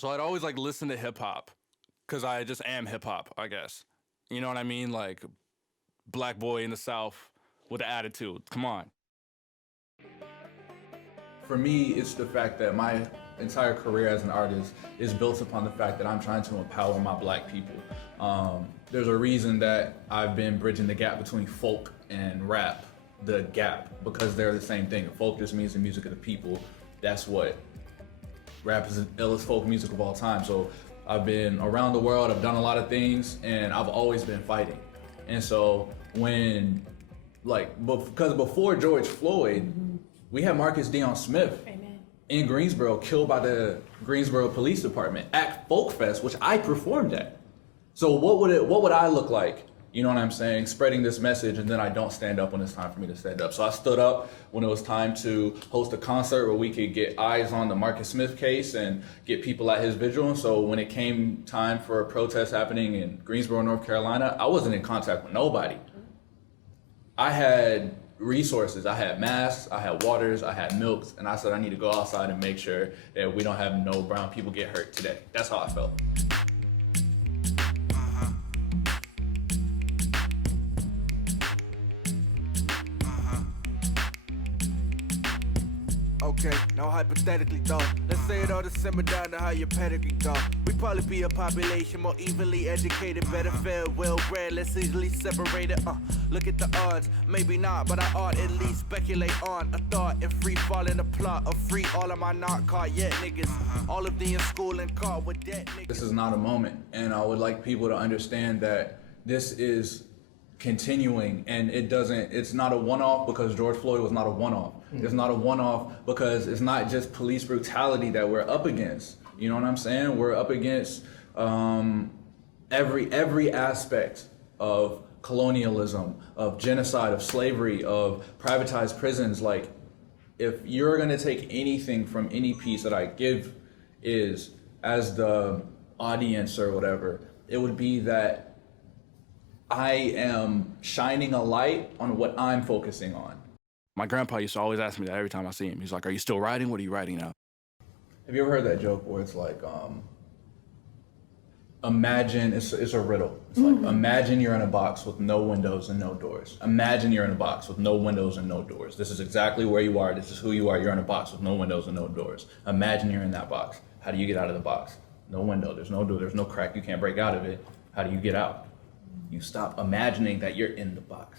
So I'd always like listen to hip hop because I just am hip hop, I guess. You know what I mean? Like black boy in the South with an attitude. Come on. For me, it's the fact that my entire career as an artist is built upon the fact that I'm trying to empower my black people. There's a reason that I've been bridging the gap between folk and rap, the gap, because they're the same thing. Folk just means the music of the people. That's what rap is, the illest folk music of all time. So I've been around the world, I've done a lot of things, and I've always been fighting. And so when, because before George Floyd, we had Marcus Deion Smith in Greensboro killed by the Greensboro Police Department at Folk Fest, which I performed at. So what would I look like? You know what I'm saying? Spreading this message, and then I don't stand up when it's time for me to stand up. So I stood up when it was time to host a concert where we could get eyes on the Marcus Smith case and get people at his vigil. And so when it came time for a protest happening in Greensboro, North Carolina, I wasn't in contact with nobody. I had resources. I had masks, I had waters, I had milks, and I said I need to go outside and make sure that we don't have no brown people get hurt today. That's how I felt. Okay, now hypothetically though, let's say it all to simmer down to how your pedigree go. We probably be a population more evenly educated, better fed, well-bred, less easily separated. Look at the odds, maybe not, but I ought at least speculate on a thought and free fall in the plot of free all of my not caught yet niggas. All of the in school and caught with debt niggas. This is not a moment, and I would like people to understand that this is continuing, and it's not a one-off because George Floyd was not a one-off. It's not a one-off because it's not just police brutality that we're up against. You know what I'm saying? We're up against every aspect of colonialism, of genocide, of slavery, of privatized prisons. Like, if you're gonna take anything from any piece that I give is, as the audience or whatever, it would be that I am shining a light on what I'm focusing on. My grandpa used to always ask me that every time I see him. He's like, "Are you still writing? What are you writing now?" Have you ever heard that joke where it's like, imagine, it's a riddle. It's like, imagine you're in a box with no windows and no doors. Imagine you're in a box with no windows and no doors. This is exactly where you are. This is who you are. You're in a box with no windows and no doors. Imagine you're in that box. How do you get out of the box? No window, there's no door, there's no crack. You can't break out of it. How do you get out? You stop imagining that you're in the box.